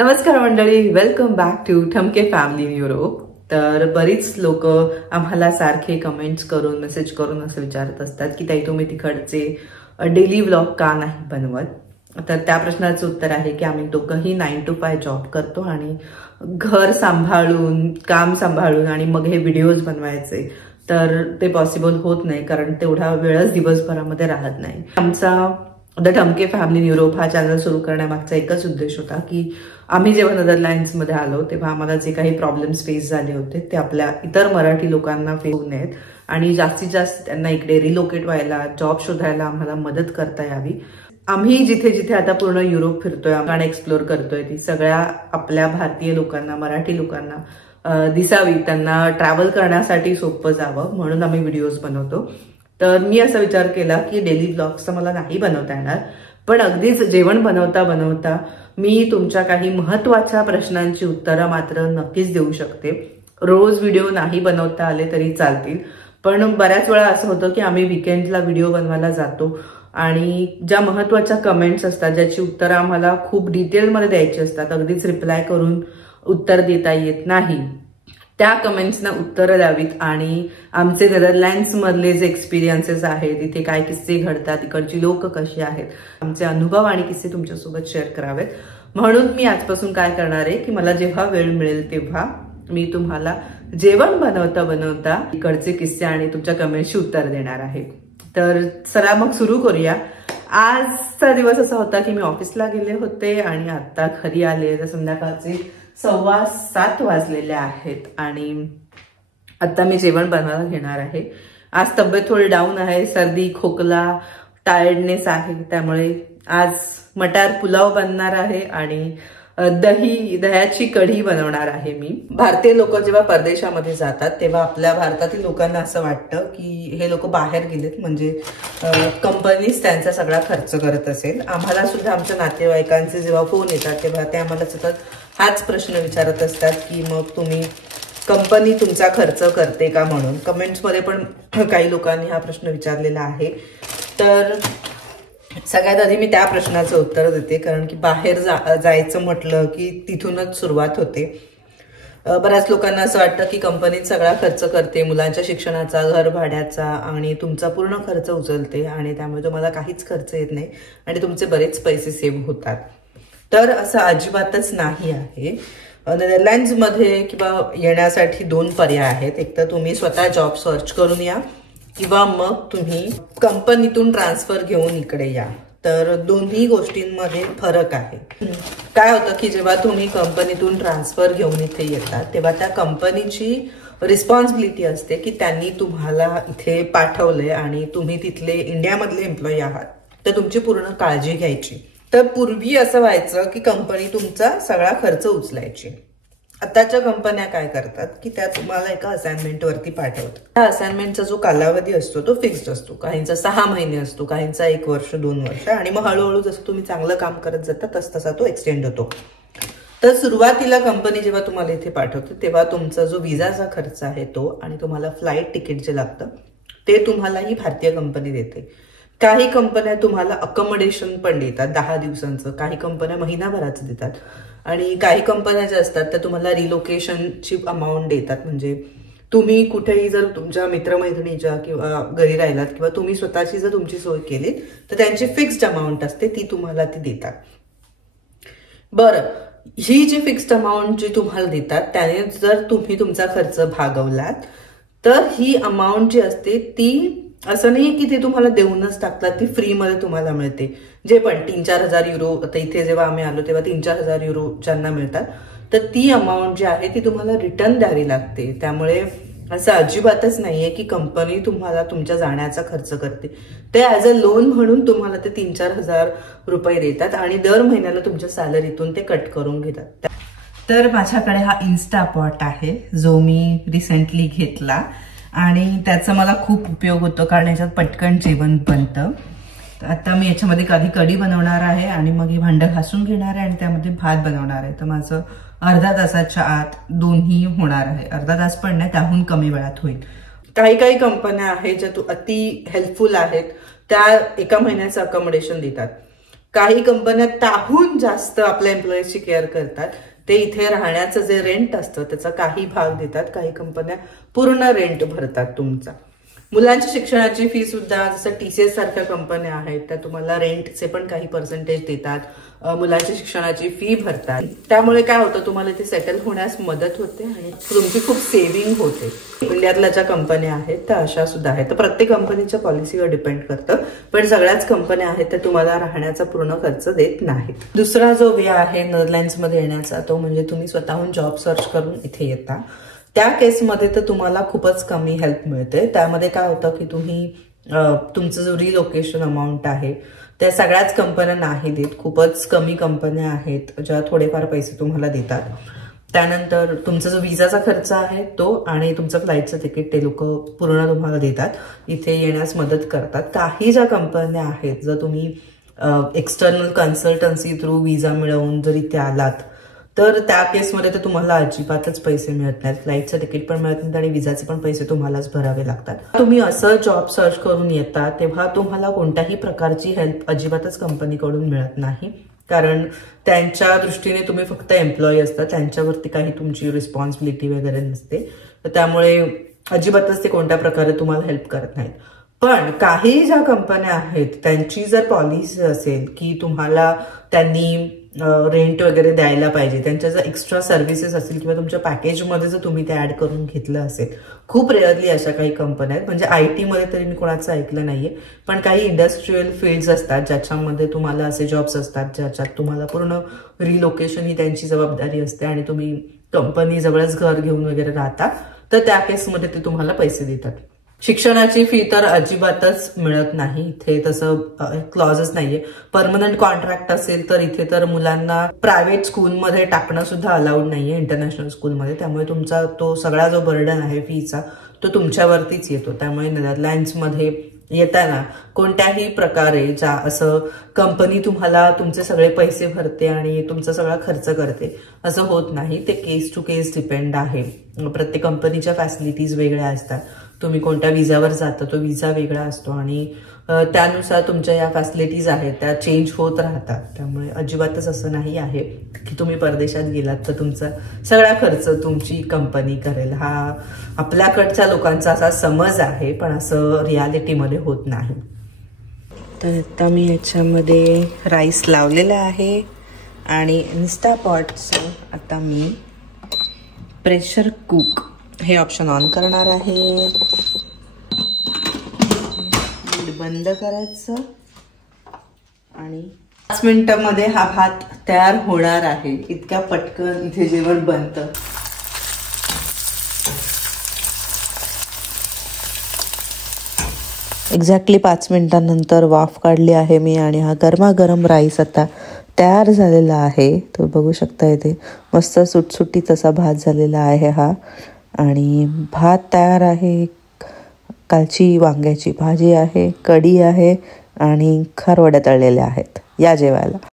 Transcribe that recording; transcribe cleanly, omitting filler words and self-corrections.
नमस्कार मंडळी, welcome back to Thamke family in Europe. तर बरीच लोक आम्हाला सारखे कमेंट्स करून मेसेज करून असं विचारत असतात की ताई तुम्ही तिकडचे डेली व्लॉग का नाही बनवत। तर त्या प्रश्नाचं उत्तर आहे की आम्ही दोघंही 9 to 5 जॉब करतो आणि घर सांभाळून काम सांभाळून आणि मग हे व्हिडिओज बनवायचे तर ते पॉसिबल होत नाही, कारण तेवढा वेळच दिवसभरामध्ये राहत नाही। आमचा the Thamke family in Europe हा चॅनल सुरू करण्यामागचा एकच उद्देश होता की आम्ही जेव्हा नेदरलँड्समध्ये आलो तेव्हा आम्हाला जे काही प्रॉब्लेम्स फेस झाले होते ते आपल्या इतर मराठी लोकांना फेस होऊ नयेत आणि जास्तीत जास्त त्यांना इकडे रिलोकेट व्हायला, जॉब शोधायला आम्हाला मदत करता यावी। आम्ही जिथे जिथे आता पूर्ण युरोप फिरतोय आणि एक्सप्लोर करतोय ती सगळ्या आपल्या भारतीय लोकांना, मराठी लोकांना दिसावी, त्यांना ट्रॅव्हल करण्यासाठी सोपं जावं म्हणून आम्ही व्हिडिओज बनवतो। तर मी असा विचार केला की डेली ब्लॉग्स तर मला नाही बनवता येणार, पण अगदीच जेवण बनवता बनवता मी तुमच्या काही महत्वाच्या प्रश्नांची उत्तरं मात्र नक्कीच देऊ शकते। रोज व्हिडिओ नाही बनवता आले तरी चालतील, पण बऱ्याच वेळा असं होतं की आम्ही वीकेंडला व्हिडिओ बनवायला जातो आणि ज्या महत्वाच्या कमेंट्स असतात ज्याची उत्तरं आम्हाला खूप डिटेलमध्ये द्यायची असतात, अगदीच रिप्लाय करून उत्तर देता येत नाही, त्या कमेंट्सना उत्तरं द्यावीत आणि आमचे नेदरलँड्स मधले जे एक्सपिरियन्सेस आहेत, इथे काय किस्से घडतात, इकडची लोक कशी आहेत, आमचे अनुभव आणि किस्से तुमच्यासोबत शेअर करावेत। म्हणून मी आजपासून काय करणार आहे की मला जेव्हा वेळ मिळेल तेव्हा मी तुम्हाला जेवण बनवता बनवता इकडचे किस्से आणि तुमच्या कमेंट्सची उत्तर देणार आहे। तर चला मग सुरू करूया। आजचा दिवस असा होता की मी ऑफिसला गेले होते आणि आता घरी आले तर संध्याकाळचे 7:15 वाजलेले आहेत आणि आता मी जेवण बनवायला घेणार आहे। आज तब्येत थोडी डाऊन आहे, सर्दी, खोकला, टायर्डनेस आहे, त्यामुळे आज मटार पुलाव बनणार आहे आणि दह्याची कढी बनवणार आहे मी। भारतीय लोक जेव्हा परदेशामध्ये जातात तेव्हा आपल्या भारतातील लोकांना असं वाटतं की हे लोक बाहेर गेलेत, म्हणजे कंपनीच त्यांचा सगळा खर्च करत असेल। आम्हाला सुद्धा आमच्या नातेवाईकांचे जेव्हा फोन येतात तेव्हा ते आम्हाला सतत हाच प्रश्न विचारत असतात की मग तुम्ही कंपनी तुमचा खर्च करते का म्हणून। कमेंट्समध्ये पण काही लोकांनी हा प्रश्न विचारलेला आहे। तर सगळ्यात आधी मी त्या प्रश्नाचं उत्तर देते, कारण की बाहेर जायचं म्हटलं की तिथूनच सुरुवात होते। बऱ्याच लोकांना असं वाटतं की कंपनीत सगळा खर्च करते, मुलांच्या शिक्षणाचा, घर भाड्याचा आणि तुमचा पूर्ण खर्च उचलते आणि त्यामुळे तुम्हाला काहीच खर्च येत नाही आणि तुमचे बरेच पैसे सेव्ह होतात। तर असं अजिबातच नाही आहे। नेदरलँड्समध्ये किंवा येण्यासाठी 2 पर्याय आहेत। एक तर तुम्ही स्वतः जॉब सर्च करून या किंवा मग तुम्ही कंपनीतून ट्रान्सफर घेऊन इकडे या। तर दोन्ही गोष्टींमध्ये फरक आहे। काय होतं की जेव्हा तुम्ही कंपनीतून ट्रान्सफर घेऊन इथे येतात तेव्हा त्या कंपनीची रिस्पॉन्सिबिलिटी असते की त्यांनी तुम्हाला इथे पाठवलंय आणि तुम्ही तिथले इंडियामधले एम्प्लॉई आहात, तर तुमची पूर्ण काळजी घ्यायची। तर पूर्वी असं व्हायचं की कंपनी तुमचा सगळा खर्च उचलायची। आताच्या कंपन्या काय करतात की त्या तुम्हाला एका असाइनमेंटवरती पाठवतात। त्या असाइनमेंटचा जो कालावधी असतो तो फिक्स्ड असतो, काहींचा 6 महिने असतो, काहींचा 1 वर्ष, 2 वर्ष आणि मग हळूहळू जसं तुम्ही चांगलं काम करत जाता तसा तो एक्सटेंड होतो। तर सुरुवातीला कंपनी जेव्हा तुम्हाला इथे पाठवते तेव्हा तुमचा जो विजाचा खर्च आहे तो आणि तुम्हाला फ्लाईट तिकीट जे लागतं ते तुम्हाला ही भारतीय कंपनी देते। काही कंपन्या तुम्हाला अकोमोडेशन पण देतात 10 दिवसांचं, काही कंपन्या महिनाभराचं देतात आणि काही कंपन्या ज्या असतात त्या तुम्हाला रिलोकेशनची अमाऊंट देतात। म्हणजे तुम्ही कुठेही जर तुमच्या मित्रमैत्रिणीच्या किंवा घरी राहिलात किंवा तुम्ही स्वतःची जर तुमची सोय केली तर त्यांची फिक्स्ड अमाऊंट असते, ती तुम्हाला ती देतात। बरं, ही जी फिक्स्ड अमाऊंट जी तुम्हाला देतात त्याने जर तुम्ही तुमचा खर्च भागवलात तर ही अमाऊंट जी असते ती असं नाही की ते तुम्हाला देऊनच टाकतात, ती फ्रीमध्ये तुम्हाला मिळते। जे पण 3-4 हजार युरो, आता इथे जेव्हा आम्ही आलो तेव्हा 3-4 हजार युरो ज्यांना मिळतात तर ती अमाऊंट जी आहे ती तुम्हाला रिटर्न द्यावी लागते। त्यामुळे असं अजिबातच नाहीये की कंपनी तुम्हाला तुमच्या जाण्याचा खर्च करते, ते ऍज अ लोन म्हणून तुम्हाला ते 3-4 हजार रुपये देतात आणि दर महिन्याला तुमच्या सॅलरीतून ते कट करून घेतात। तर माझ्याकडे हा इन्स्टापॉट आहे जो मी रिसेंटली घेतला आणि त्याचा मला खूप उपयोग होतो, कारण याच्यात पटकन जेवण बनतं। तर आता मी याच्यामध्ये कढी बनवणार आहे आणि मग हे भांडं घासून घेणार आहे आणि त्यामध्ये भात बनवणार आहे। तर माझं अर्धा तासाच्या आत दोन्ही होणार आहे, अर्धा तास पण नाही, त्याहून कमी वेळात होईल। काही कंपन्या आहेत ज्या अति हेल्पफुल आहेत, त्या 1 महिन्याचं अकोमोडेशन देतात। काही कंपन्या त्याहून जास्त आपल्या एम्प्लॉईजची केअर करतात. ते इथे राहण्याचं जे रेंट असतं त्याचा काही भाग देतात. काही कंपन्या पूर्ण रेंट भरतात तुमचा. मुलांच्या शिक्षणाची फी सुद्धा जसं TCS सारख्या कंपन्या आहेत त्या तुम्हाला रेंटचे पण काही पर्सेंटेज देतात, मुलांच्या शिक्षणाची फी भरतात. त्यामुळे काय होतं, तुम्हाला इथे सेटल होण्यास मदत होते आणि तुमची खूप सेव्हिंग होते. इंडियातल्या ज्या कंपन्या आहेत त्या अशा सुद्धा आहेत. तर प्रत्येक कंपनीच्या पॉलिसीवर डिपेंड करतं, पण सगळ्याच कंपन्या आहेत त्या तुम्हाला राहण्याचा पूर्ण खर्च देत नाहीत. दुसरा जो वे आहे नेदरलँड्समध्ये येण्याचा तो म्हणजे तुम्ही स्वतःहून जॉब सर्च करून इथे येता. त्या केसमध्ये तर तुम्हाला खूपच कमी हेल्प मिळते. त्यामध्ये काय होतं की तुम्ही तुमचं जो रिलोकेशन अमाऊंट आहे त्या सगळ्याच कंपन्या नाही देत. खूपच कमी कंपन्या आहेत ज्या थोडेफार पैसे तुम्हाला देतात. त्यानंतर तुमचा जो विजाचा खर्च आहे तो आणि तुमचं फ्लाईटचं तिकीट ते लोक पूर्ण तुम्हाला देतात, इथे येण्यास मदत करतात. काही ज्या कंपन्या आहेत जर तुम्ही एक्सटर्नल कन्सल्टन्सी थ्रू विजा मिळवून जर इथे आलात तर त्या केसमध्ये तर तुम्हाला अजिबातच पैसे मिळत नाहीत. फ्लाईटचं तिकीट पण मिळत नाही आणि विजाचे पण पैसे तुम्हालाच भरावे लागतात. तुम्ही असं जॉब सर्च करून येता तेव्हा तुम्हाला कोणत्याही प्रकारची हेल्प अजिबातच कंपनीकडून मिळत नाही, कारण त्यांच्या दृष्टीने तुम्ही फक्त एम्प्लॉई असता, त्यांच्यावरती काही तुमची रिस्पॉन्सिबिलिटी वगैरे नसते. तर त्यामुळे अजिबातच ते कोणत्या प्रकारे तुम्हाला हेल्प करत नाहीत. पण काही ज्या कंपन्या आहेत त्यांची जर पॉलिसी असेल की तुम्हाला त्यांनी रेंट वगैरे द्यायला पाहिजे, त्यांच्या जर एक्स्ट्रा सर्व्हिसेस असतील किंवा तुमच्या पॅकेजमध्ये जर तुम्ही ते ऍड करून घेतलं असेल, खूप रेअरली अशा काही कंपन्या आहेत. म्हणजे IT मध्ये तरी मी कोणाचं ऐकलं नाहीये, पण काही इंडस्ट्रीयल फील्ड्स असतात ज्याच्यामध्ये तुम्हाला असे जॉब्स असतात ज्याच्यात तुम्हाला पूर्ण रिलोकेशन ही त्यांची जबाबदारी असते आणि तुम्ही कंपनी जवळच घर घेऊन वगैरे राहता, तर त्या केसमध्ये ते तुम्हाला पैसे देतात. शिक्षणाची फी तर अजिबातच मिळत नाही इथे, तसं क्लॉजच नाहीये. परमनंट कॉन्ट्रॅक्ट असेल तर इथे तर मुलांना प्रायव्हेट स्कूलमध्ये टाकणं सुद्धा अलाउड नाहीये, इंटरनॅशनल स्कूलमध्ये. त्यामुळे तुमचा तो सगळा जो बर्डन आहे फीचा तो तुमच्यावरतीच येतो. त्यामुळे नेदरलँड्समध्ये येताना कोणत्याही प्रकारे ज्या असं कंपनी तुम्हाला तुमचे सगळे पैसे भरते आणि तुमचा सगळा खर्च करते असं होत नाही. ते केस टू केस डिपेंड आहे. प्रत्येक कंपनीच्या फॅसिलिटीज वेगळ्या असतात. तुम्ही कोणत्या विजावर जाता तो विजा वेगळा असतो आणि त्यानुसार तुमच्या या फॅसिलिटीज आहेत त्या चेंज होत राहतात. त्यामुळे अजिबातच असं नाही आहे की तुम्ही परदेशात गेलात तर तुमचा सगळा खर्च तुमची कंपनी करेल. हा आपल्याकडच्या लोकांचा असा समज आहे, पण असं रियालिटीमध्ये होत नाही. तर आता मी याच्यामध्ये राईस लावलेला आहे आणि इन्स्टापॉटचं आता मी प्रेशर कुक हे ऑप्शन ऑन करणार आहे. बंद करायचं आणि 5 मिनिटांमध्ये हा भात तयार होणार आहे. इतक्या पटकन इथे जेवण बनतं. एक्झॅक्टली 5 मिनिटांनंतर वाफ काढली आहे मी आणि हा गरमागरम राईस आता तयार झालेला आहे. तो बघू शकता इथे मस्त सुटसुटीत असा भात झालेला आहे हा. आणि भात तयार आहे, कालची वांग्याची भाजी आहे, कढी आहे आणि खारवड्या तळलेल्या आहेत. या जेवायला.